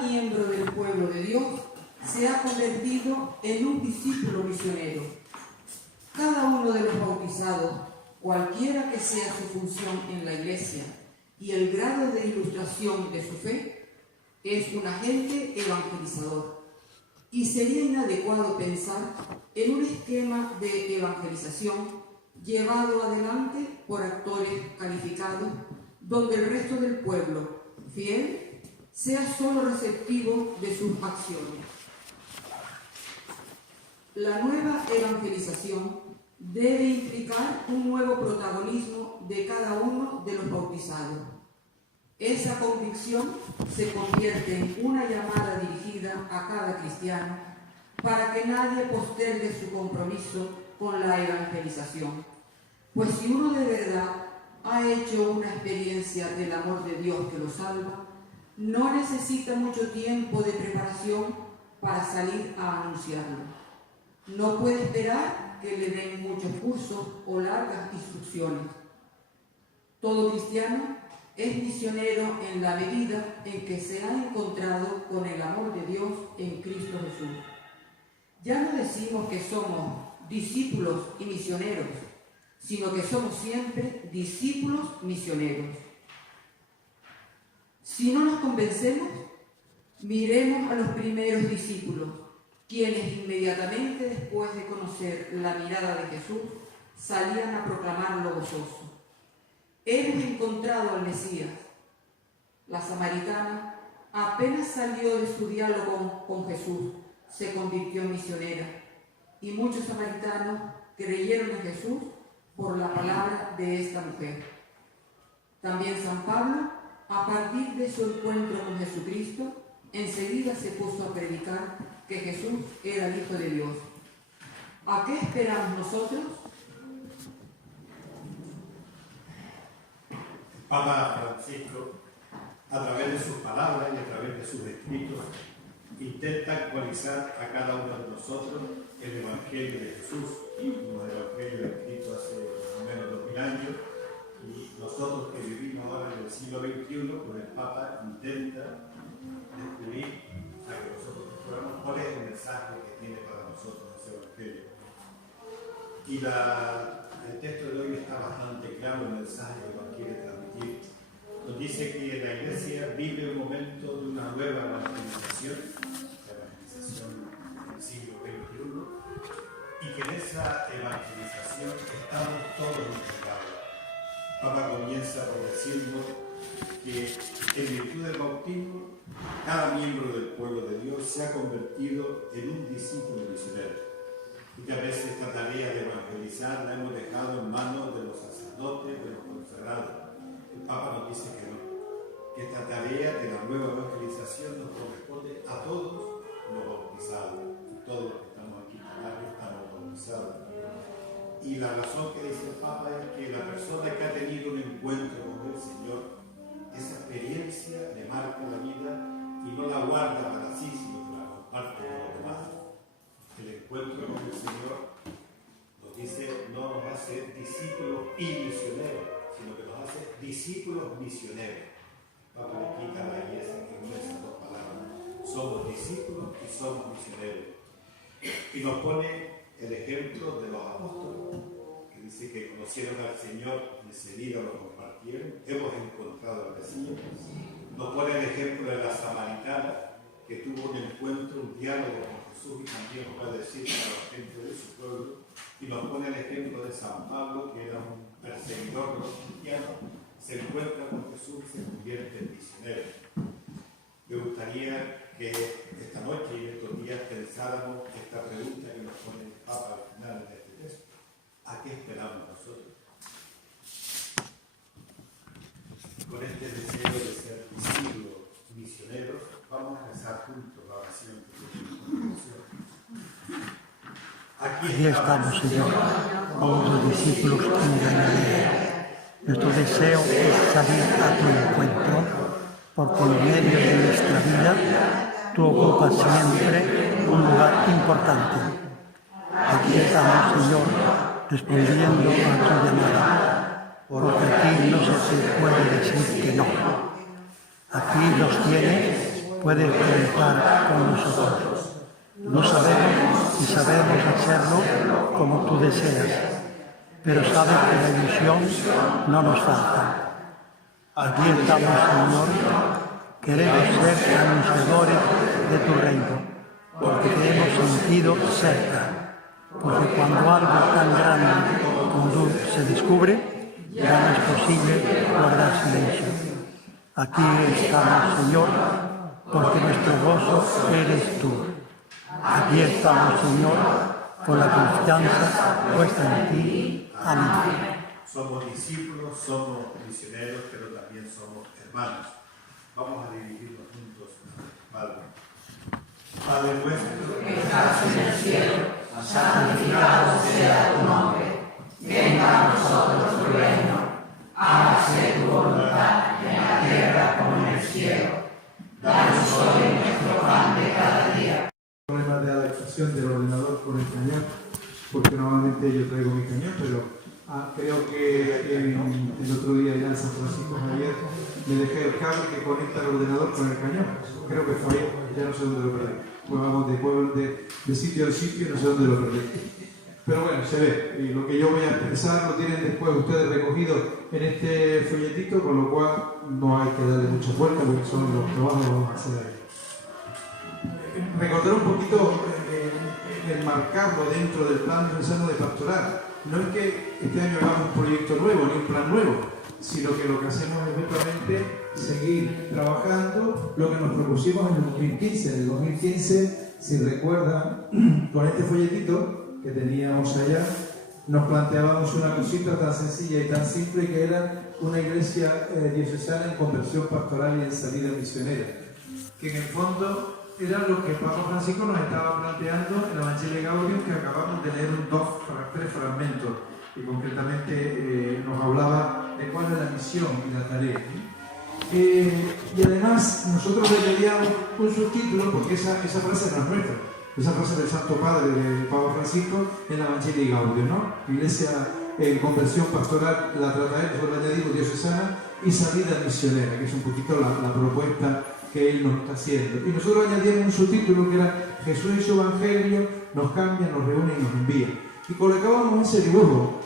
miembro del pueblo de Dios se ha convertido en un discípulo misionero. Cada uno de los bautizados, cualquiera que sea su función en la Iglesia y el grado de ilustración de su fe, es un agente evangelizador. Y sería inadecuado pensar en un esquema de evangelización llevado adelante por actores calificados, donde el resto del pueblo fiel sea solo receptivo de sus acciones. La nueva evangelización debe implicar un nuevo protagonismo de cada uno de los bautizados. Esa convicción se convierte en una llamada dirigida a cada cristiano para que nadie postergue su compromiso con la evangelización. Pues si uno de verdad ha hecho una experiencia del amor de Dios que lo salva, no necesita mucho tiempo de preparación para salir a anunciarlo. No puede esperar que le den muchos cursos o largas instrucciones. Todo cristiano es misionero en la medida en que se ha encontrado con el amor de Dios en Cristo Jesús. Ya no decimos que somos discípulos y misioneros, sino que somos siempre discípulos misioneros. Si no nos convencemos, miremos a los primeros discípulos, quienes inmediatamente después de conocer la mirada de Jesús, salían a proclamarlo gozoso. Hemos encontrado al Mesías. La samaritana apenas salió de su diálogo con Jesús, se convirtió en misionera, y muchos samaritanos creyeron en Jesús por la palabra de esta mujer. También San Pablo, a partir de su encuentro con Jesucristo, enseguida se puso a predicar que Jesús era el Hijo de Dios. ¿A qué esperamos nosotros? Papa Francisco, a través de sus palabras y a través de sus escritos, intenta actualizar a cada uno de nosotros el Evangelio de Jesús, un Evangelio escrito hace menos de 2000 años, y nosotros que vivimos ahora en el siglo XXI, pues el Papa intenta descubrir a que nosotros descubramos cuál es el mensaje que tiene para nosotros ese Evangelio. Y el texto de hoy está bastante claro, el mensaje que nos quiere transmitir. Nos dice que la Iglesia vive un momento de una nueva evangelización, la evangelización del siglo XXI, y que en esa evangelización estamos todos implicados. Papa comienza por decirnos que en virtud del bautismo, cada miembro del pueblo de Dios se ha convertido en un discípulo misionero. Y que a veces esta tarea de evangelizar la hemos dejado en manos de los sacerdotes, de los consagrados. El Papa nos dice que no, que esta tarea de la nueva evangelización nos corresponde a todos los bautizados. Todos los que estamos aquí en el barrio estamos bautizados. Y la razón que dice el Papa es que la persona que ha tenido un encuentro con el Señor, esa experiencia le marca la vida y no la guarda para sí, sino que la comparte con los demás. El encuentro con el Señor nos dice, no nos hace discípulos y misioneros, sino que nos hace discípulos misioneros. Papa le explica a la Iglesia que une esas dos palabras. Somos discípulos y somos misioneros. Y nos pone el ejemplo de los apóstoles, que dice que conocieron al Señor y enseguida lo compartieron. Hemos encontrado al Mesías. Nos pone el ejemplo de la samaritana, que tuvo un encuentro, un diálogo con Jesús y también nos va a decir a la gente de su pueblo. Y nos pone el ejemplo de San Pablo, que era un perseguidor de los cristianos, se encuentra con Jesús y se convierte en misionero. Me gustaría que esta noche y estos días pensáramos esta pregunta que nos pone el Papa al final de este texto. ¿A qué esperamos nosotros? Con este deseo de ser discípulos misioneros, vamos a rezar juntos la oración que tiene la congregación. Aquí estamos, Señor, como los discípulos en Galilea. Nuestro deseo es salir a tu encuentro, porque en medio de nuestra vida tú ocupas siempre un lugar importante. Aquí estamos, Señor, respondiendo a tu llamada, porque aquí no se te puede decir que no. Aquí los tienes puedes contar con nosotros. No sabemos si sabemos hacerlo como tú deseas, pero sabes que la ilusión no nos falta. Aquí estamos, Señor, queremos ser anunciadores de tu reino, porque te hemos sentido cerca, porque cuando algo tan grande como tú se descubre, ya no es posible guardar silencio. Aquí estamos, Señor, porque nuestro gozo eres tú. Aquí estamos, Señor, con la confianza puesta en ti. Amén. Somos discípulos, somos misioneros, pero también somos hermanos. Vamos a dirigirnos juntos, Padre. Padre nuestro, que estás en el cielo, santificado sea tu nombre. Venga a nosotros tu reino. Hágase tu voluntad en la tierra como en el cielo. Danos hoy nuestro pan de cada día. Problema de adaptación del ordenador con el cañón, porque normalmente yo traigo mi cañón, pero creo que el otro día ya en San Francisco Javier me dejé el cable que conecta el ordenador con el cañón. Creo que falló, ya no sé dónde lo perdí. Pues vamos de sitio a sitio y no sé dónde lo perdí. Pero bueno, se ve, y lo que yo voy a expresar lo tienen después ustedes recogido en este folletito, con lo cual no hay que darle mucha vuelta porque son los trabajos que vamos a hacer ahí. Recordar un poquito enmarcarlo dentro del plan diocesano de pastoral. No es que este año hagamos un proyecto nuevo ni un plan nuevo, sino que lo que hacemos es eventualmente seguir trabajando lo que nos propusimos en el 2015. En el 2015, si recuerdan, con este folletito que teníamos allá, nos planteábamos una cosita tan sencilla y tan simple que era una iglesia diocesana en conversión pastoral y en salida misionera, que en el fondo era lo que Papa Francisco nos estaba planteando en el Evangelii Gaudium, que acabamos de leer tres fragmentos, y concretamente nos hablaba de cuál es la misión y la tarea. Y además nosotros le añadíamos un subtítulo, porque esa frase no es nuestra, esa frase del Santo Padre de Papa Francisco en el Evangelii Gaudium, ¿no? Iglesia en conversión pastoral, la trata él, nosotros le añadimos diocesana y salida misionera, que es un poquito la propuesta que él nos está haciendo. Y nosotros añadíamos un subtítulo que era Jesús y su Evangelio nos cambia, nos reúne y nos envía. Y colocábamos ese dibujo,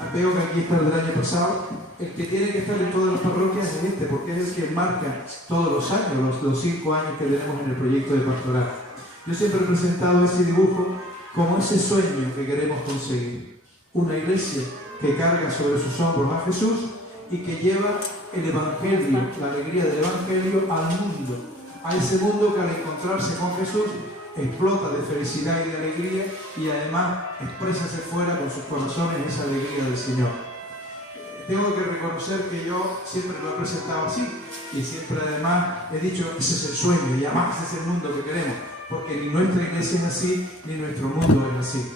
apego que aquí está el del año pasado, el que tiene que estar en todas las parroquias es este, porque es el que marca todos los años, los 5 años que tenemos en el proyecto de pastoral. Yo siempre he presentado ese dibujo como ese sueño que queremos conseguir. Una iglesia que carga sobre sus hombros a Jesús y que lleva el Evangelio, la alegría del Evangelio al mundo, a ese mundo que al encontrarse con Jesús explota de felicidad y de alegría y además expresa hacia fuera con sus corazones esa alegría del Señor. Tengo que reconocer que yo siempre lo he presentado así y siempre además he dicho ese es el sueño y además ese es el mundo que queremos, porque ni nuestra iglesia es así ni nuestro mundo es así.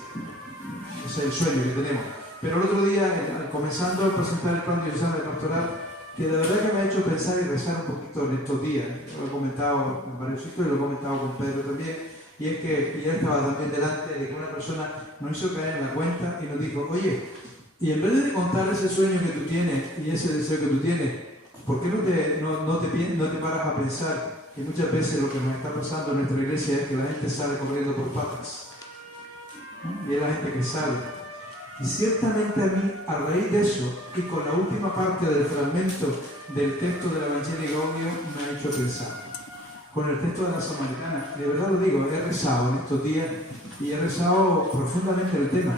Ese es el sueño que tenemos. Pero el otro día, comenzando a presentar el plan diocesano de pastoral, que de verdad que me ha hecho pensar y rezar un poquito en estos días, lo he comentado en varios sitios y lo he comentado con Pedro también, y es que ya estaba también delante de que una persona nos hizo caer en la cuenta y nos dijo, oye, y en vez de contar ese sueño que tú tienes y ese deseo que tú tienes, ¿por qué no te paras a pensar que muchas veces lo que nos está pasando en nuestra iglesia es que la gente sale corriendo por patas? Y es la gente que sale. Y ciertamente a mí, a raíz de eso, y con la última parte del fragmento del texto del Evangelii Gaudium, me ha hecho pensar. Con el texto de la Samaritana, de verdad lo digo, he rezado en estos días y he rezado profundamente el tema.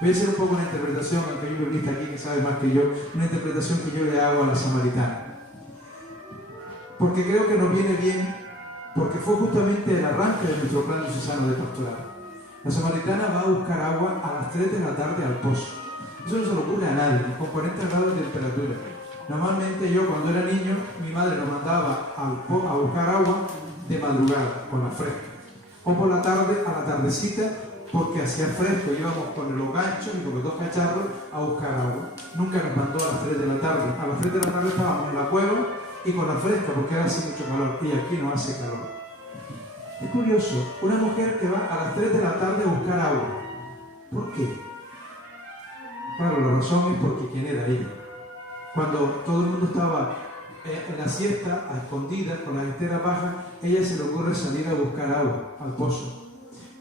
Voy a hacer un poco una interpretación, aunque hay un biblista aquí que sabe más que yo, una interpretación que yo le hago a la Samaritana. Porque creo que nos viene bien, porque fue justamente el arranque de nuestro plan diocesano de pastoral. La Samaritana va a buscar agua a las 3 de la tarde al pozo. Eso no se le ocurre a nadie, con 40 grados de temperatura. Normalmente yo cuando era niño, mi madre nos mandaba a buscar agua de madrugada, con la fresca. O por la tarde, a la tardecita, porque hacía fresco, íbamos con los ganchos y con los 2 cacharros a buscar agua. Nunca nos mandó a las 3 de la tarde. A las 3 de la tarde estábamos en la cueva y con la fresca, porque ahora hace mucho calor, y aquí no hace calor. Es curioso, una mujer que va a las 3 de la tarde a buscar agua. ¿Por qué? Claro, la razón es porque quién era ella. Cuando todo el mundo estaba en la siesta, a escondidas, con las esteras bajas, ella se le ocurre salir a buscar agua al pozo.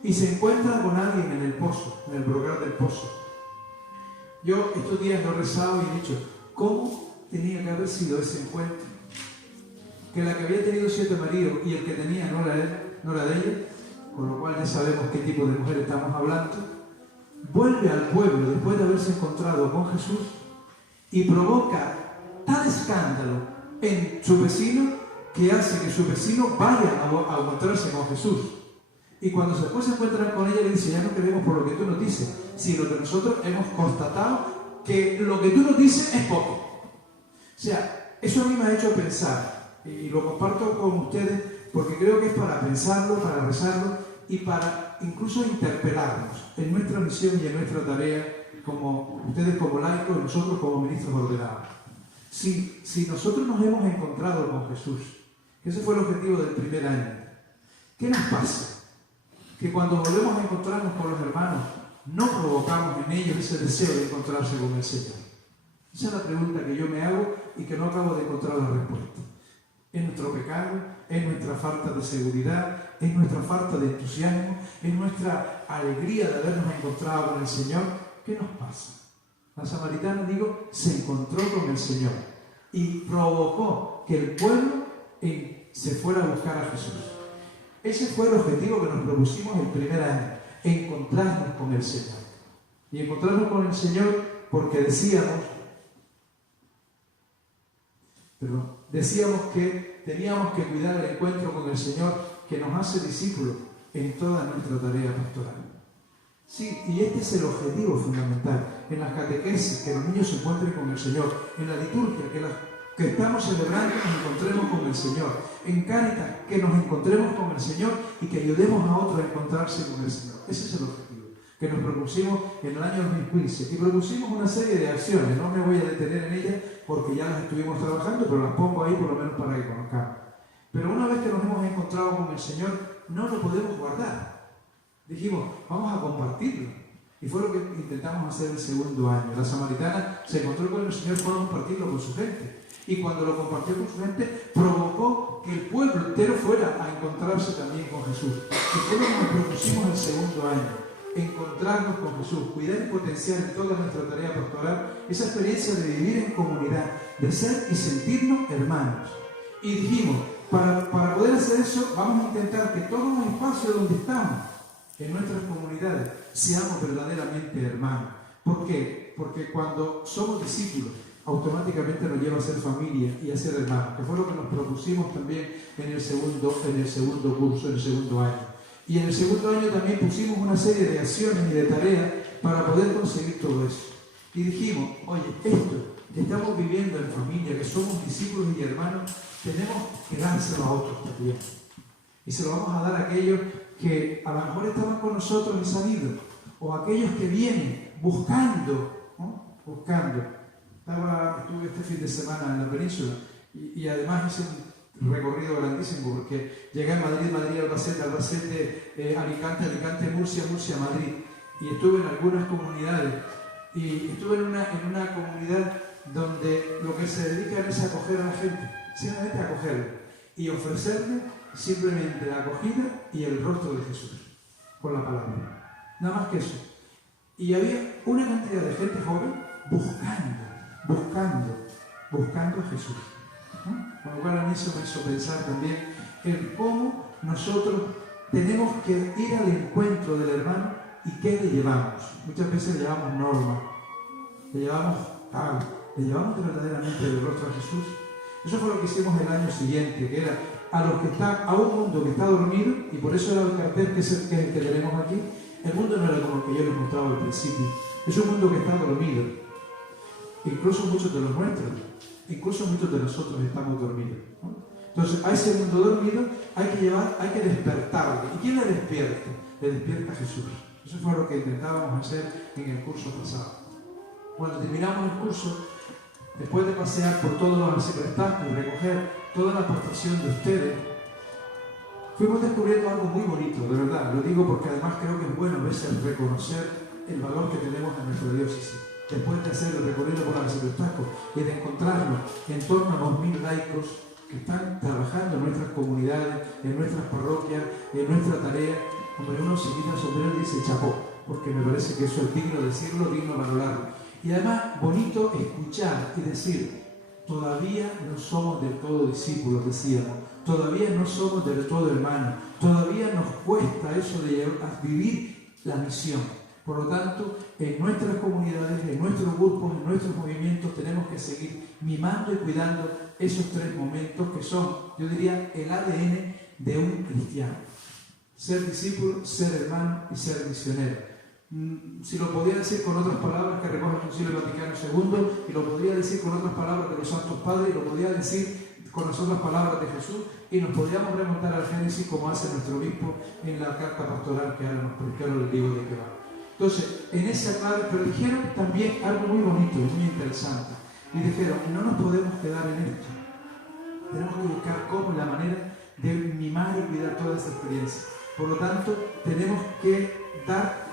Y se encuentra con alguien en el pozo, en el brocal del pozo. Yo estos días lo he rezado y he dicho, ¿cómo tenía que haber sido ese encuentro? Que la que había tenido 7 maridos y el que tenía no era de ella, con lo cual ya sabemos qué tipo de mujer estamos hablando, vuelve al pueblo después de haberse encontrado con Jesús y provoca tal escándalo en su vecino que hace que su vecino vaya a encontrarse con Jesús. Y cuando después se encuentran con ella, le dice, ya no queremos por lo que tú nos dices, sino que nosotros hemos constatado que lo que tú nos dices es poco. O sea, eso a mí me ha hecho pensar, y lo comparto con ustedes, porque creo que es para pensarlo, para rezarlo, y para incluso interpelarnos en nuestra misión y en nuestra tarea, como ustedes como laicos y nosotros como ministros ordenados. Si nosotros nos hemos encontrado con Jesús, que ese fue el objetivo del primer año, ¿qué nos pasa? Que cuando volvemos a encontrarnos con los hermanos, no provocamos en ellos ese deseo de encontrarse con el Señor. Esa es la pregunta que yo me hago y que no acabo de encontrar la respuesta. ¿Es nuestro pecado? ¿Es nuestra falta de seguridad? ¿Es nuestra falta de entusiasmo? ¿Es nuestra alegría de habernos encontrado con el Señor? ¿Qué nos pasa? La samaritana, se encontró con el Señor y provocó que el pueblo se fuera a buscar a Jesús. Ese fue el objetivo que nos propusimos el primer año, encontrarnos con el Señor. Y encontrarnos con el Señor porque decíamos que teníamos que cuidar el encuentro con el Señor que nos hace discípulos en toda nuestra tarea pastoral. Sí, y este es el objetivo fundamental, en las catequesis, que los niños se encuentren con el Señor, en la liturgia, que estamos celebrando, nos encontremos con el Señor, en Cáritas, que nos encontremos con el Señor y que ayudemos a otros a encontrarse con el Señor. Ese es el objetivo que nos propusimos en el año 2015 y propusimos una serie de acciones. No me voy a detener en ellas porque ya las estuvimos trabajando, pero las pongo ahí por lo menos para que conozcamos. Pero una vez que nos hemos encontrado con el Señor, no lo podemos guardar. Dijimos, vamos a compartirlo. Y fue lo que intentamos hacer el segundo año. La samaritana se encontró con el Señor, fue a compartirlo con su gente. Y cuando lo compartió con su gente, provocó que el pueblo entero fuera a encontrarse también con Jesús. Y fue lo que nos propusimos el segundo año, encontrarnos con Jesús, cuidar y potenciar en toda nuestra tarea pastoral esa experiencia de vivir en comunidad, de ser y sentirnos hermanos. Y dijimos, para poder hacer eso, vamos a intentar que todos los espacios donde estamos, en nuestras comunidades, seamos verdaderamente hermanos. ¿Por qué? Porque cuando somos discípulos, automáticamente nos lleva a ser familia y a ser hermanos, que fue lo que nos propusimos también en el segundo curso, en el segundo año. Y en el segundo año también pusimos una serie de acciones y de tareas para poder conseguir todo eso. Y dijimos, oye, esto que estamos viviendo en familia, que somos discípulos y hermanos, tenemos que dárselo a otros también. Y se lo vamos a dar a aquellos que a lo mejor estaban con nosotros y se han ido, o a aquellos que vienen buscando, ¿no? Estuve este fin de semana en la península y además hice un recorrido grandísimo porque llegué a Madrid, Albacete, Alicante, Murcia, Madrid, y estuve en algunas comunidades y estuve en una comunidad donde lo que se dedica es a acoger a la gente, simplemente a acogerla y ofrecerle simplemente la acogida y el rostro de Jesús con la palabra, nada más que eso. Y había una cantidad de gente joven buscando a Jesús, ¿no? Con lo cual a mí eso me hizo pensar también en cómo nosotros tenemos que ir al encuentro del hermano y qué le llevamos. Muchas veces le llevamos normas, le llevamos verdaderamente el rostro a Jesús. Eso fue lo que hicimos el año siguiente, que era a un mundo que está dormido, y por eso era el cartel que es el que tenemos aquí. El mundo no era como el que yo les mostraba al principio, es un mundo que está dormido. Incluso muchos de los nuestros, incluso muchos de nosotros estamos dormidos, ¿no? Entonces, a ese mundo dormido hay que despertarle. ¿Y quién le despierta? Le despierta Jesús. Eso fue lo que intentábamos hacer en el curso pasado. Cuando terminamos el curso, después de pasear por todos los arciprestazgos y recoger toda la aportación de ustedes, fuimos descubriendo algo muy bonito, de verdad. Lo digo porque además creo que es bueno a veces reconocer el valor que tenemos en nuestra diócesis. después de hacer el recorrido por Arciprestazgo y de encontrarnos en torno a 2000 laicos que están trabajando en nuestras comunidades, en nuestras parroquias, en nuestra tarea, cuando uno se quita el sombrero y dice chapó, porque me parece que eso es digno de decirlo, digno de valorarlo. Y además, bonito escuchar y decir, todavía no somos del todo discípulos, decíamos, todavía no somos del todo hermanos, todavía nos cuesta eso de vivir la misión. Por lo tanto, en nuestras comunidades, en nuestros grupos, en nuestros movimientos, tenemos que seguir mimando y cuidando esos tres momentos que son, yo diría, el ADN de un cristiano. Ser discípulo, ser hermano y ser misionero. Si lo podía decir con otras palabras que recoge el Concilio Vaticano II, y lo podría decir con otras palabras de los Santos Padres, y lo podría decir con las otras palabras de Jesús, y nos podríamos remontar al Génesis como hace nuestro obispo en la carta pastoral que ahora nos predicaron el libro de que va. Entonces, en esa clave, pero dijeron también algo muy bonito y muy interesante. Y dijeron, no nos podemos quedar en esto. Tenemos que buscar cómo la manera de mimar y cuidar toda esta experiencia. Por lo tanto, tenemos que dar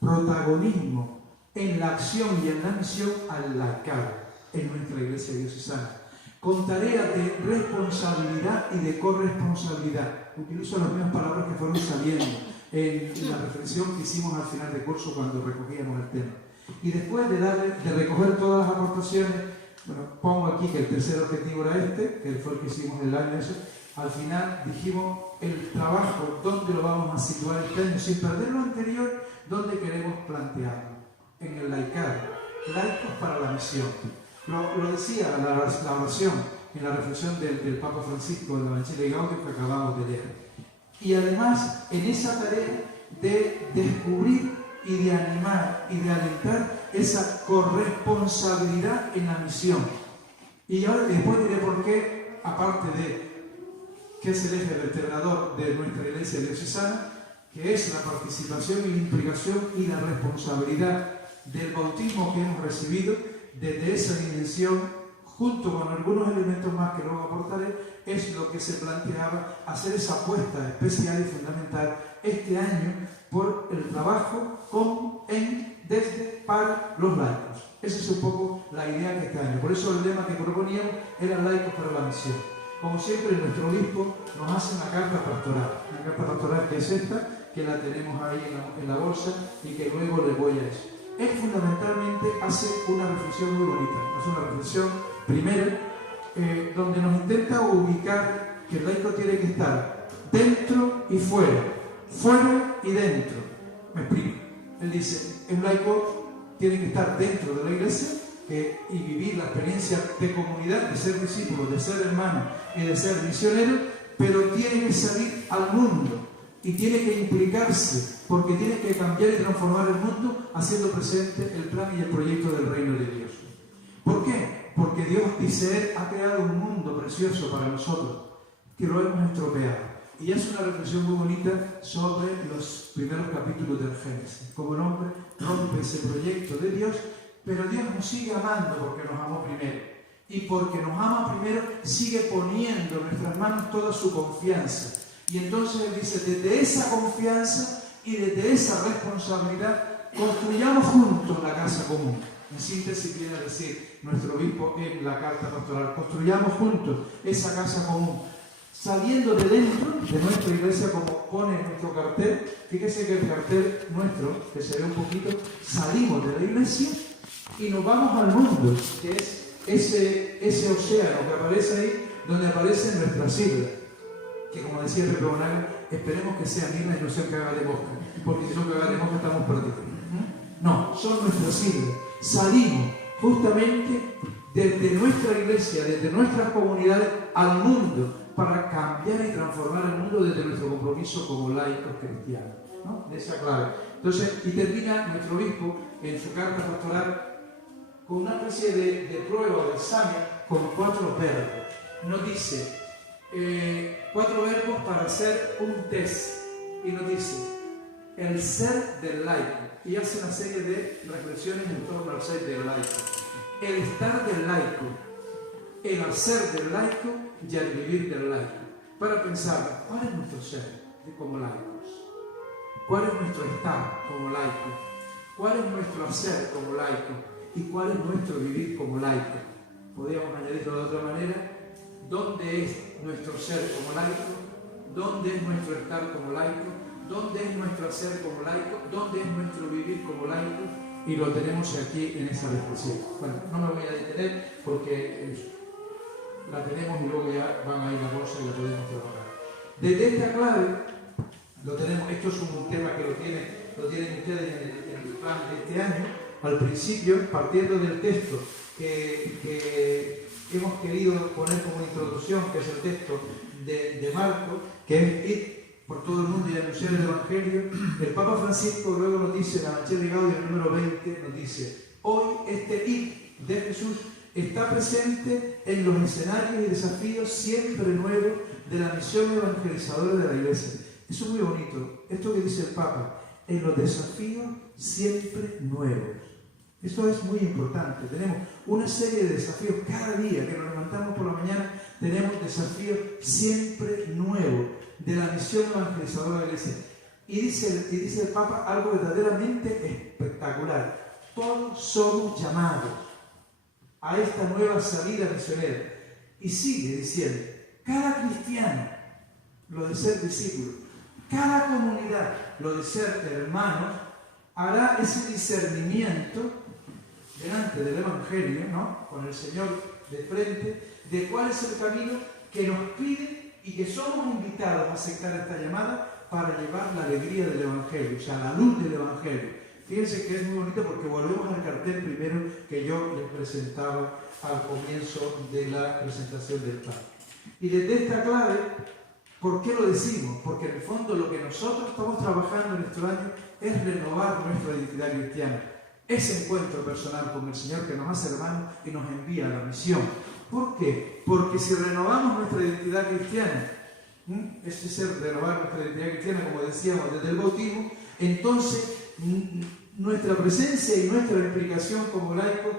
protagonismo en la acción y en la misión al laicado en nuestra iglesia diocesana, con tareas de responsabilidad y de corresponsabilidad. Utilizo las mismas palabras que fueron saliendo en la reflexión que hicimos al final del curso cuando recogíamos el tema. Y después de recoger todas las aportaciones, bueno, pongo aquí que el tercer objetivo era este, que fue el que hicimos el año ese. Al final dijimos el trabajo, dónde lo vamos a situar este año, sin perder lo anterior, dónde queremos plantearlo. En el laicado, laicos para la misión. Lo decía la oración en la reflexión del Papa Francisco del Evangelio Gaudium que acabamos de leer. Y además, en esa tarea de descubrir y de animar y de alentar esa corresponsabilidad en la misión. Y ahora después diré por qué, aparte de que es el eje vertebrador de nuestra iglesia diocesana, que es la participación y la implicación y la responsabilidad del bautismo que hemos recibido, desde esa dimensión, junto con algunos elementos más que luego aportaré, es lo que se planteaba hacer esa apuesta especial y fundamental este año por el trabajo desde para los laicos. Esa es un poco la idea de este año. Por eso el lema que proponíamos era laicos para la misión. Como siempre, nuestro obispo nos hace una carta pastoral que es esta, que la tenemos ahí en la bolsa y que luego le voy a eso. Él fundamentalmente hace una reflexión muy bonita, hace una reflexión primera, donde nos intenta ubicar que el laico tiene que estar dentro y fuera y dentro. Me explico. Él dice, el laico tiene que estar dentro de la iglesia y vivir la experiencia de comunidad, de ser discípulo, de ser hermano y de ser misionero, pero tiene que salir al mundo y tiene que implicarse, porque tiene que cambiar y transformar el mundo haciendo presente el plan y el proyecto del reino de Dios. ¿Por qué? Porque Dios, dice Él, ha creado un mundo precioso para nosotros, que lo hemos estropeado. Y es una reflexión muy bonita sobre los primeros capítulos del Génesis. Como el hombre rompe ese proyecto de Dios, pero Dios nos sigue amando porque nos amó primero. Y porque nos ama primero, sigue poniendo en nuestras manos toda su confianza. Y entonces Él dice, desde esa confianza y desde esa responsabilidad, construyamos juntos la casa común. En síntesis viene a decir nuestro obispo en la carta pastoral, construyamos juntos esa casa común, saliendo de dentro de nuestra iglesia, como pone en nuestro cartel. Fíjese que el cartel nuestro, que se ve un poquito, salimos de la iglesia y nos vamos al mundo, que es ese océano que aparece ahí, donde aparecen nuestras islas, que como decía Pepe Bonal, esperemos que sean islas y no sean cagadas de mosca, porque si son cagadas de mosca estamos perdidos. No, son nuestras islas. Salimos justamente desde nuestra iglesia, desde nuestras comunidades al mundo, para cambiar y transformar el mundo desde nuestro compromiso como laicos cristianos, ¿no? De esa clave. Entonces, y termina nuestro obispo en su carta pastoral con una especie de prueba, de examen, con 4 verbos. Nos dice 4 verbos para hacer un test. Y nos dice el ser del laico. Y hace una serie de reflexiones en torno al ser del laico. El estar del laico, el hacer del laico y el vivir del laico. Para pensar, ¿cuál es nuestro ser como laicos? ¿Cuál es nuestro estar como laicos? ¿Cuál es nuestro hacer como laico? ¿Y cuál es nuestro vivir como laico? Podríamos añadirlo de otra manera. ¿Dónde es nuestro ser como laico? ¿Dónde es nuestro estar como laico? ¿Dónde es nuestro hacer como laico? ¿Dónde es nuestro vivir como laico? Y lo tenemos aquí en esa reflexión. Bueno, no me voy a detener porque la tenemos y luego ya van a ir la bolsa y la podemos trabajar. Desde esta clave, lo tenemos, esto es un tema que lo tienen ustedes en el plan de este año. Al principio, partiendo del texto que hemos querido poner como introducción, que es el texto de Marcos, que es ir por todo el mundo y anunciar el Evangelio, el Papa Francisco luego nos dice, en la Evangelii Gaudium número 20, nos dice: hoy este ir de Jesús está presente en los escenarios y desafíos siempre nuevos de la misión evangelizadora de la Iglesia. Eso es muy bonito, esto que dice el Papa, en los desafíos siempre nuevos. Esto es muy importante. Tenemos una serie de desafíos cada día que nos levantamos por la mañana, tenemos desafíos siempre nuevos de la misión evangelizadora de la Iglesia. Y dice el Papa algo verdaderamente espectacular: todos somos llamados a esta nueva salida misionera. Y sigue diciendo: cada cristiano, lo de ser discípulo, cada comunidad, lo de ser hermanos, hará ese discernimiento delante del Evangelio, ¿no?, con el Señor de frente, de cuál es el camino que nos pide y que somos invitados a aceptar esta llamada para llevar la alegría del Evangelio, o sea, la luz del Evangelio. Fíjense que es muy bonito porque volvemos al cartel primero que yo les presentaba al comienzo de la presentación del plan. Y desde esta clave, ¿por qué lo decimos? Porque en el fondo lo que nosotros estamos trabajando en nuestro año es renovar nuestra identidad cristiana. Ese encuentro personal con el Señor que nos hace hermanos y nos envía a la misión. ¿Por qué? Porque si renovamos nuestra identidad cristiana, ese ser renovar nuestra identidad cristiana, como decíamos, desde el bautismo, entonces nuestra presencia y nuestra implicación como laicos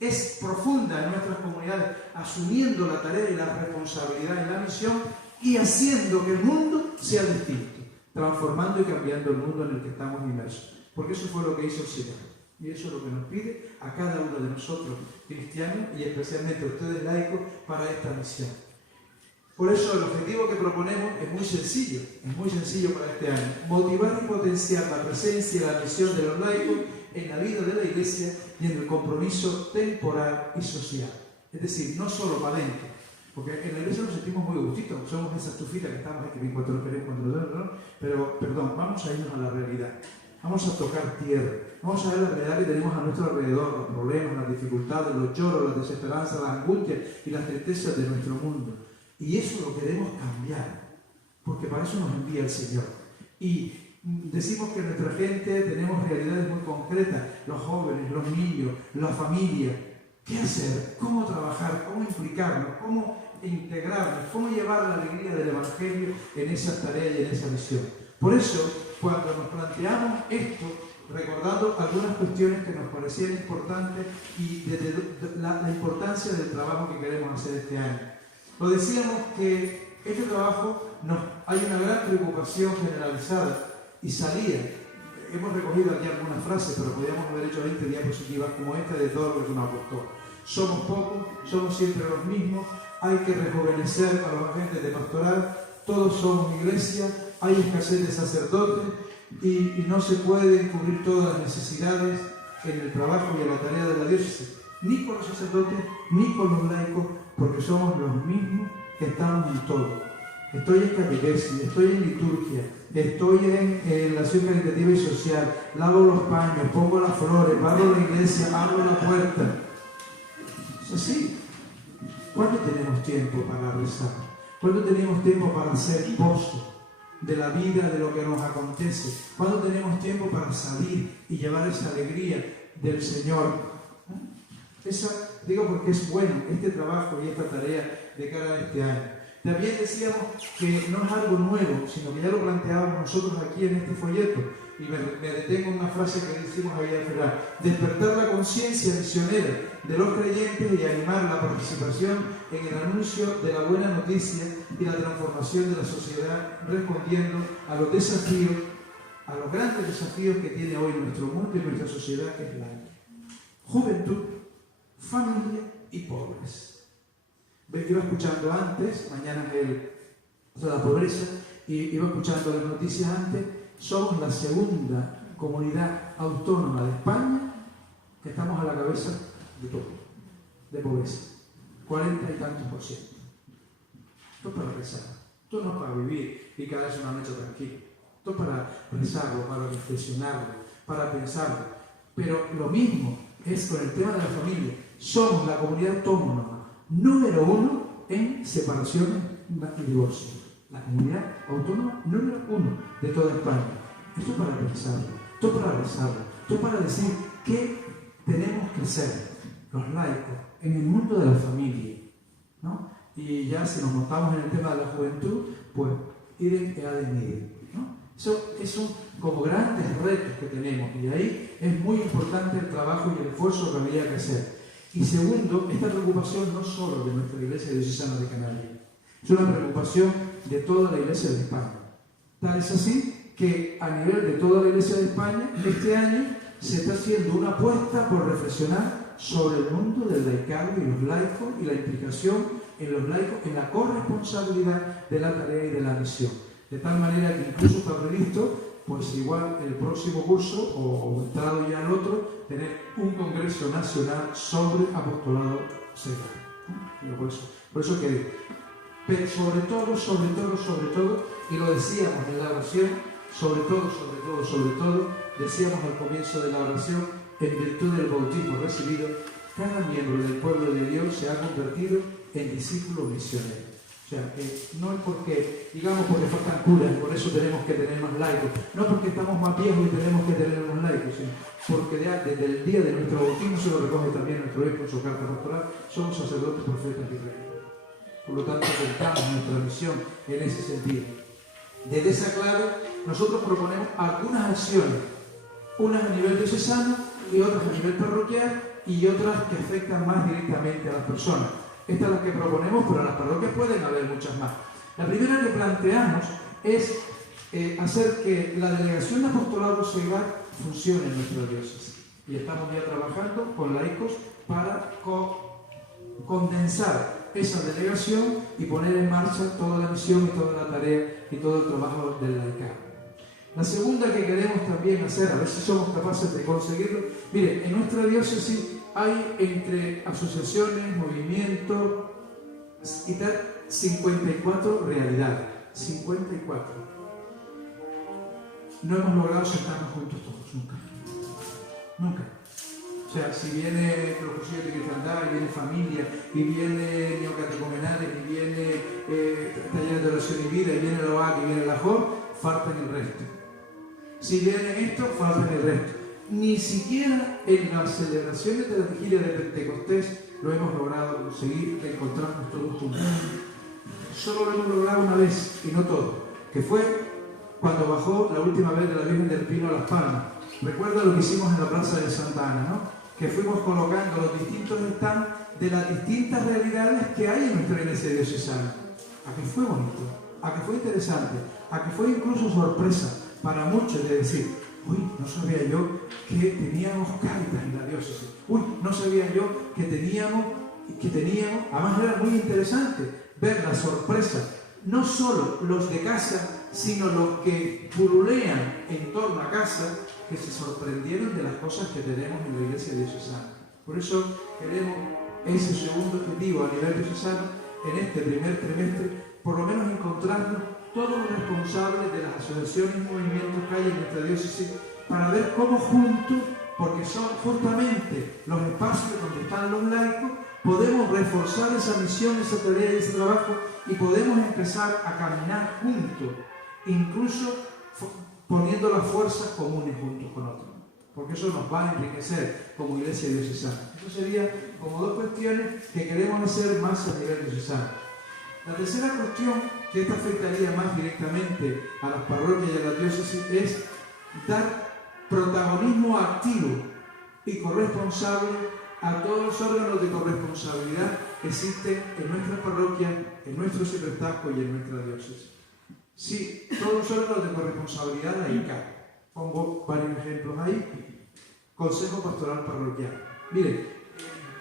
es profunda en nuestras comunidades, asumiendo la tarea y la responsabilidad en la misión y haciendo que el mundo sea distinto, transformando y cambiando el mundo en el que estamos inmersos. Porque eso fue lo que hizo el Señor. Y eso es lo que nos pide a cada uno de nosotros, cristianos, y especialmente a ustedes laicos, para esta misión. Por eso el objetivo que proponemos es muy sencillo para este año: motivar y potenciar la presencia y la misión de los laicos en la vida de la Iglesia y en el compromiso temporal y social. Es decir, no solo para adentro, porque en la Iglesia nos sentimos muy gustitos, somos esa estufita que estamos aquí, pero perdón, vamos a irnos a la realidad. Vamos a tocar tierra, vamos a ver la realidad que tenemos a nuestro alrededor, los problemas, las dificultades, los lloros, las desesperanzas, las angustias y las tristezas de nuestro mundo. Y eso lo queremos cambiar, porque para eso nos envía el Señor. Y decimos que nuestra gente tenemos realidades muy concretas, los jóvenes, los niños, la familia. ¿Qué hacer? ¿Cómo trabajar? ¿Cómo implicarnos? ¿Cómo integrarnos? ¿Cómo llevar la alegría del Evangelio en esa tarea y en esa misión? Por eso, cuando nos planteamos esto, recordando algunas cuestiones que nos parecían importantes y desde la importancia del trabajo que queremos hacer este año. Lo decíamos que este trabajo hay una gran preocupación generalizada y salía. Hemos recogido aquí algunas frases, pero podríamos haber hecho 20 diapositivas como esta de todo lo que nos aportó. Somos pocos, somos siempre los mismos, hay que rejuvenecer a los agentes de pastoral, todos somos iglesia, hay escasez de sacerdotes y no se pueden cubrir todas las necesidades en el trabajo y en la tarea de la diócesis, ni con los sacerdotes, ni con los laicos, porque somos los mismos que estamos en todo. Estoy en catequesis, estoy en liturgia, estoy en la acción caritativa y social, lavo los paños, pongo las flores, barro la iglesia, abro la puerta. Es así. ¿Cuándo tenemos tiempo para rezar? ¿Cuándo tenemos tiempo para hacer pozo de la vida, de lo que nos acontece? ¿Cuándo tenemos tiempo para salir y llevar esa alegría del Señor? Digo porque es bueno este trabajo y esta tarea de cara a este año. También decíamos que no es algo nuevo, sino que ya lo planteábamos nosotros aquí en este folleto. Y me detengo en una frase que decimos ahí al final: despertar la conciencia misionera de los creyentes y animar la participación en el anuncio de la buena noticia y la transformación de la sociedad, respondiendo a los desafíos a los grandes desafíos que tiene hoy nuestro mundo y nuestra sociedad, que es la juventud, familia y pobres. Iba escuchando antes, mañana es la pobreza, y iba escuchando las noticias antes. Somos la segunda comunidad autónoma de España que estamos a la cabeza de todo, de pobreza, 40 y tantos %. Esto es para rezar, esto no es para vivir y quedarse una noche tranquilo, esto es para rezarlo, para reflexionarlo, para pensarlo. Pero lo mismo es con el tema de la familia. Somos la comunidad autónoma número 1 en separaciones y divorcios. La comunidad autónoma número 1 de toda España. Esto es para pensarlo, esto es para rezarlo, esto es para decir qué tenemos que hacer los laicos en el mundo de la familia, ¿no? Y ya si nos montamos en el tema de la juventud, pues idem et adem, ¿no? Eso son como grandes retos que tenemos, y ahí es muy importante el trabajo y el esfuerzo que habría que hacer. Y segundo, esta preocupación no solo de nuestra Iglesia Diocesana de Canarias, es una preocupación de toda la Iglesia de España. Tal es así que a nivel de toda la Iglesia de España, este año se está haciendo una apuesta por reflexionar sobre el mundo del laicado y los laicos y la implicación en los laicos, en la corresponsabilidad de la tarea y de la misión. De tal manera que incluso está previsto, pues igual el próximo curso, o entrado ya el otro, tener un congreso nacional sobre apostolado seglar. Por eso que, pero sobre todo, y lo decíamos en la oración, sobre todo, decíamos al comienzo de la oración, en virtud del bautismo recibido, cada miembro del pueblo de Dios se ha convertido en discípulo misionero. O sea, que no es porque, digamos, porque faltan curas, por eso tenemos que tener más laicos, no porque estamos más viejos y tenemos que tener más laicos, sino porque desde el día de nuestro bautismo, se lo recoge también nuestro obispo en su carta pastoral, somos sacerdotes, profetas y reyes. Por lo tanto, contamos nuestra misión en ese sentido. Desde esa clave, nosotros proponemos algunas acciones, unas a nivel diocesano y otras a nivel parroquial, y otras que afectan más directamente a las personas. Estas son las que proponemos, pero en las parroquias pueden haber muchas más. La primera que planteamos es hacer que la delegación de apostolado seglar funcione en nuestra diócesis. Y estamos ya trabajando con laicos para condensar esa delegación y poner en marcha toda la misión y toda la tarea y todo el trabajo del laicado. La segunda que queremos también hacer, a ver si somos capaces de conseguirlo. Mire, en nuestra diócesis hay entre asociaciones, movimientos y tal, 54 realidades. 54. No hemos logrado sentarnos juntos todos, nunca. Nunca. O sea, si viene los cursillos de cristiandad, y viene familia, y viene neocatecumenales, y viene talleres de oración y vida, y viene la OAC, y viene la JOR, faltan el resto. Si viene esto, faltan el resto. Ni siquiera en las celebraciones de la vigilia de Pentecostés lo hemos logrado conseguir de encontrarnos todos juntos. Solo lo hemos logrado una vez, y no todo, que fue cuando bajó la última vez de la Virgen del Pino a Las Palmas. Recuerda lo que hicimos en la Plaza de Santa Ana, ¿no? Que fuimos colocando los distintos stands de las distintas realidades que hay en nuestra iglesia diocesana. A que fue bonito, a que fue interesante, a que fue incluso sorpresa para muchos de decir: uy, no sabía yo que teníamos Cáritas en la diócesis. Uy, no sabía yo que teníamos, además era muy interesante ver la sorpresa, no solo los de casa, sino los que purulean en torno a casa, que se sorprendieron de las cosas que tenemos en la iglesia diocesana. Por eso queremos ese segundo objetivo a nivel diocesano, en este primer trimestre, por lo menos encontrarnos todos los responsables de las asociaciones y movimientos que hay en nuestra diócesis, para ver cómo juntos, porque son justamente los espacios donde están los laicos, podemos reforzar esa misión, esa tarea y ese trabajo, y podemos empezar a caminar juntos, incluso poniendo las fuerzas comunes juntos con otros, porque eso nos va a enriquecer como iglesia diocesana. Eso sería como dos cuestiones que queremos hacer más a nivel diocesano. La tercera cuestión, que esta afectaría más directamente a las parroquias y a la diócesis, es dar protagonismo activo y corresponsable a todos los órganos de corresponsabilidad que existen en nuestra parroquia, en nuestro secretariado y en nuestra diócesis. Sí, todos los órganos de corresponsabilidad laical. Pongo varios ejemplos ahí. Consejo Pastoral Parroquial. Miren,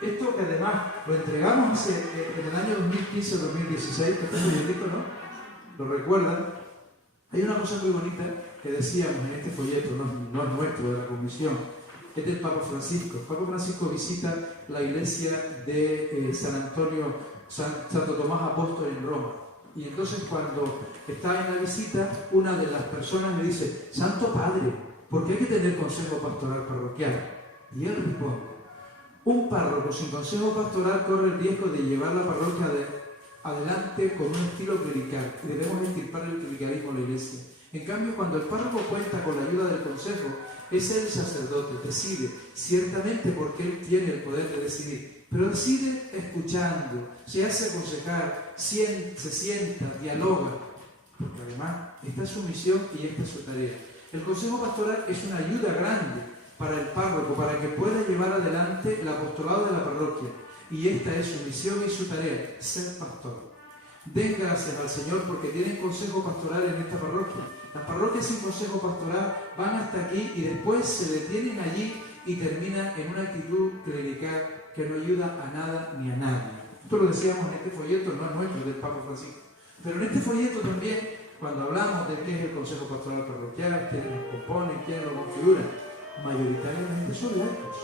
esto que además lo entregamos en el año 2015 o 2016, que está muy bonito, ¿no? ¿Lo recuerdan? Hay una cosa muy bonita que decíamos en este folleto, no es nuestro, de la comisión, es del Papa Francisco. El Papa Francisco visita la iglesia de Santo Tomás Apóstol en Roma. Y entonces cuando está en la visita, una de las personas le dice: Santo Padre, ¿por qué hay que tener consejo pastoral parroquial? Y él responde: un párroco sin consejo pastoral corre el riesgo de llevar la parroquia adelante con un estilo clerical, y debemos extirpar el clericalismo en la iglesia. En cambio, cuando el párroco cuenta con la ayuda del consejo, es el sacerdote, decide, ciertamente porque él tiene el poder de decidir, pero decide escuchando, se hace aconsejar, se sienta, dialoga, porque además esta es su misión y esta es su tarea. El consejo pastoral es una ayuda grande para el párroco, para que pueda llevar adelante el apostolado de la parroquia, y esta es su misión y su tarea, ser pastor. Den gracias al Señor porque tienen consejo pastoral en esta parroquia. Las parroquias sin consejo pastoral van hasta aquí y después se detienen allí y terminan en una actitud clerical que no ayuda a nada ni a nadie. Esto lo decíamos en este folleto, no es nuestro, del Papa Francisco. Pero en este folleto también, cuando hablamos de qué es el consejo pastoral parroquial, quiénes lo componen, quiénes lo configuran, mayoritariamente son laicos.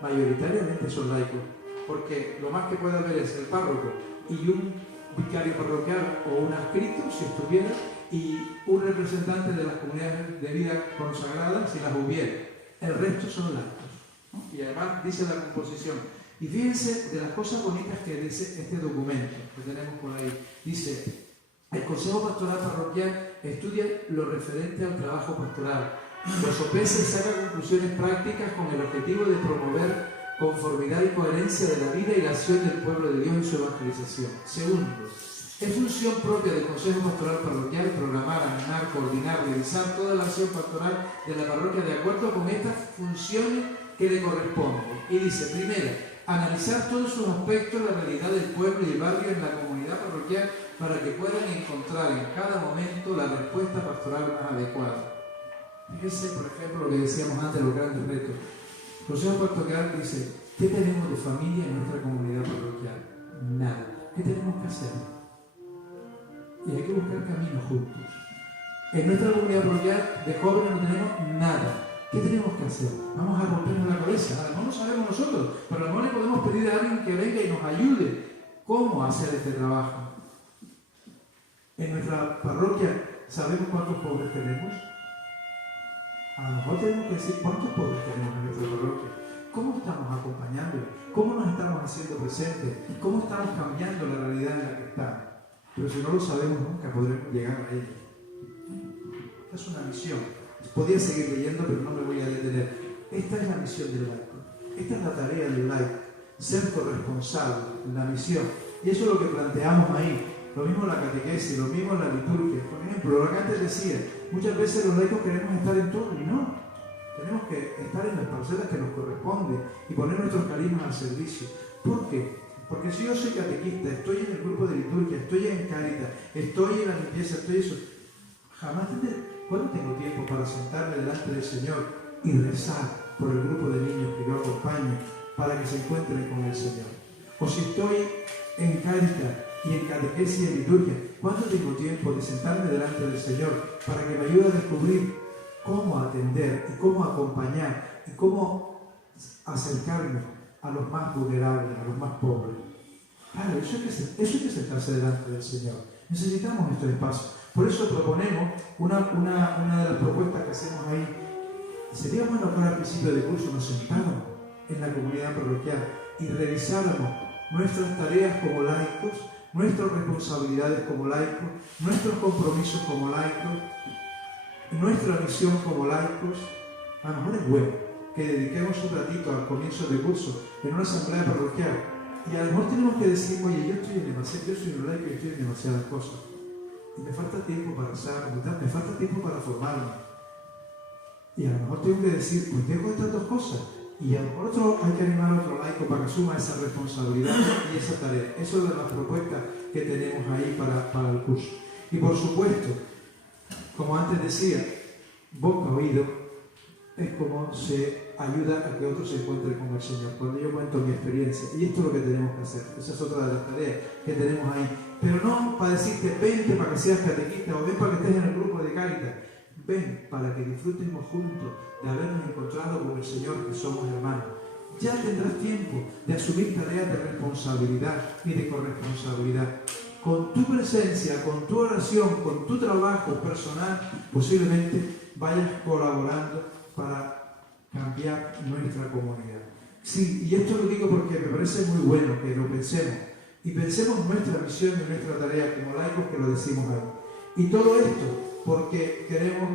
Mayoritariamente son laicos. Porque lo más que puede haber es el párroco y un vicario parroquial o un adscrito, si estuviera, y un representante de las comunidades de vida consagradas, si las hubiera. El resto son laicos, ¿no? Y además dice la composición. Y fíjense de las cosas bonitas que dice este documento que tenemos por ahí. Dice: el Consejo Pastoral Parroquial estudia lo referente al trabajo pastoral, lo sopesa y saca conclusiones prácticas con el objetivo de promover conformidad y coherencia de la vida y la acción del pueblo de Dios en su evangelización. Segundo, es función propia del Consejo Pastoral Parroquial programar, animar, coordinar, realizar toda la acción pastoral de la parroquia de acuerdo con estas funciones que le corresponden. Y dice: primero, analizar todos sus aspectos, la realidad del pueblo y el barrio en la comunidad parroquial para que puedan encontrar en cada momento la respuesta pastoral más adecuada. Fíjense, por ejemplo, lo que decíamos antes, los grandes retos. El Consejo Pastoral dice: ¿qué tenemos de familia en nuestra comunidad parroquial? Nada. ¿Qué tenemos que hacer? Y hay que buscar caminos juntos. En nuestra comunidad parroquial de jóvenes no tenemos nada. ¿Qué tenemos que hacer? Vamos a rompernos la cabeza. A lo mejor no sabemos nosotros, pero a lo mejor le podemos pedir a alguien que venga y nos ayude. ¿Cómo hacer este trabajo? En nuestra parroquia, ¿sabemos cuántos pobres tenemos? A lo mejor tenemos que decir cuántos pobres tenemos en nuestra parroquia. ¿Cómo estamos acompañándolos? ¿Cómo nos estamos haciendo presentes? ¿Cómo estamos cambiando la realidad en la que estamos? Pero si no lo sabemos, nunca podremos llegar a ella. Esta es una misión. Podría seguir leyendo, pero no me voy a detener. Esta es la misión del laico. Esta es la tarea del laico. Ser corresponsable en la misión. Y eso es lo que planteamos ahí. Lo mismo en la catequesis, lo mismo en la liturgia. Por ejemplo, lo que antes decía, muchas veces los laicos queremos estar en todo y no. Tenemos que estar en las parcelas que nos corresponden y poner nuestros carismas al servicio. ¿Por qué? Porque si yo soy catequista, estoy en el grupo de liturgia, estoy en Cáritas, estoy en la limpieza, estoy eso, jamás tendré. ¿Cuándo tengo tiempo para sentarme delante del Señor y rezar por el grupo de niños que yo acompaño para que se encuentren con el Señor? O si estoy en Cáritas y en catequesis y en liturgia, ¿cuándo tengo tiempo de sentarme delante del Señor para que me ayude a descubrir cómo atender y cómo acompañar y cómo acercarme a los más vulnerables, a los más pobres? Claro, eso hay que sentarse delante del Señor. Necesitamos estos espacios. Por eso proponemos una de las propuestas que hacemos ahí. Sería bueno que al principio de curso nos sentáramos en la comunidad parroquial y revisáramos nuestras tareas como laicos, nuestras responsabilidades como laicos, nuestros compromisos como laicos, nuestra misión como laicos. A lo mejor es bueno que dediquemos un ratito al comienzo de curso en una asamblea parroquial y a lo mejor tenemos que decir: oye, yo soy un laico y estoy en demasiadas cosas. Y me falta tiempo para rezar, me falta tiempo para formarme. Y a lo mejor tengo que decir: pues tengo estas dos cosas. Y a lo mejor hay que animar a otro laico para que asuma esa responsabilidad y esa tarea. Eso es de las propuestas que tenemos ahí para el curso. Y por supuesto, como antes decía, boca a oído, es como se ayuda a que otros se encuentren con el Señor. Cuando yo cuento mi experiencia, y esto es lo que tenemos que hacer, esa es otra de las tareas que tenemos ahí. Pero no para decirte, vente para que seas catequista o ven para que estés en el grupo de Cáritas. Ven para que disfrutemos juntos de habernos encontrado con el Señor, que somos hermanos. Ya tendrás tiempo de asumir tareas de responsabilidad y de corresponsabilidad. Con tu presencia, con tu oración, con tu trabajo personal, posiblemente vayas colaborando para cambiar nuestra comunidad. Sí, y esto lo digo porque me parece muy bueno que lo pensemos. Y pensemos nuestra misión y nuestra tarea como laicos, que lo decimos ahí. Y todo esto porque queremos,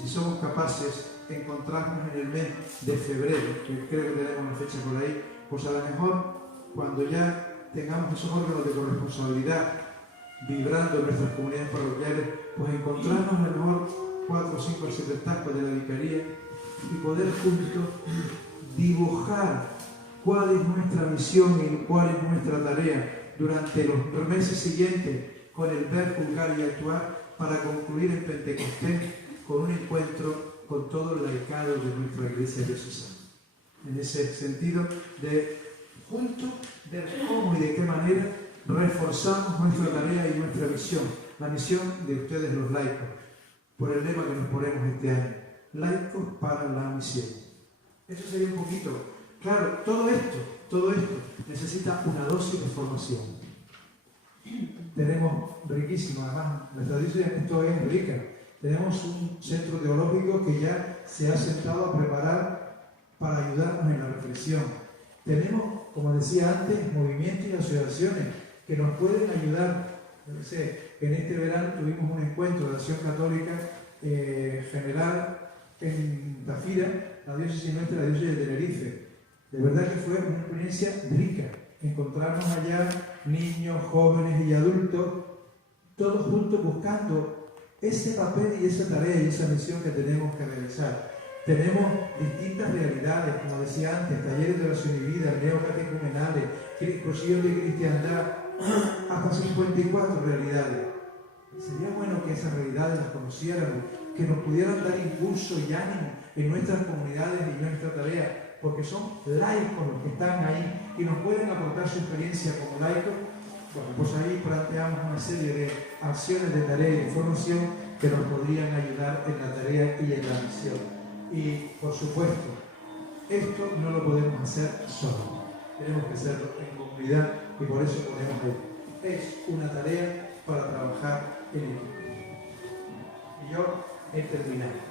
si somos capaces, encontrarnos en el mes de febrero, que creo que tenemos una fecha por ahí, pues a lo mejor cuando ya tengamos esos órganos de corresponsabilidad vibrando en nuestras comunidades parroquiales, pues encontrarnos a lo mejor 4, 5 o 7 tacos de la vicaría y poder juntos dibujar cuál es nuestra misión y cuál es nuestra tarea durante los meses siguientes con el ver, juzgar y actuar, para concluir en Pentecostés con un encuentro con todo el laicado de nuestra Iglesia diocesana. En ese sentido, de juntos ver cómo y de qué manera reforzamos nuestra tarea y nuestra misión, la misión de ustedes los laicos, por el lema que nos ponemos este año, laicos para la misión. Eso sería un poquito. Claro, todo esto necesita una dosis de formación. Tenemos riquísimo, además, nuestra diócesis esto es rica. Tenemos un centro teológico que ya se ha sentado a preparar para ayudarnos en la reflexión. Tenemos, como decía antes, movimientos y asociaciones que nos pueden ayudar. No sé, en este verano tuvimos un encuentro de acción católica general en Tafira, la diócesis nuestra, la diócesis de Tenerife. De verdad que fue una experiencia rica. Encontrarnos allá niños, jóvenes y adultos, todos juntos buscando ese papel y esa tarea y esa misión que tenemos que realizar. Tenemos distintas realidades, como decía antes, talleres de oración y vida, neocatecumenales, cursillos de cristiandad, hasta 54 realidades. Sería bueno que esas realidades las conociéramos, que nos pudieran dar impulso y ánimo en nuestras comunidades y en nuestra tarea, porque son laicos los que están ahí y nos pueden aportar su experiencia como laicos. Bueno, pues ahí planteamos una serie de acciones de tarea y de formación que nos podrían ayudar en la tarea y en la misión. Y, por supuesto, esto no lo podemos hacer solos. Tenemos que hacerlo en comunidad y por eso ponemos ahí. Es una tarea para trabajar en equipo. Y yo he terminado.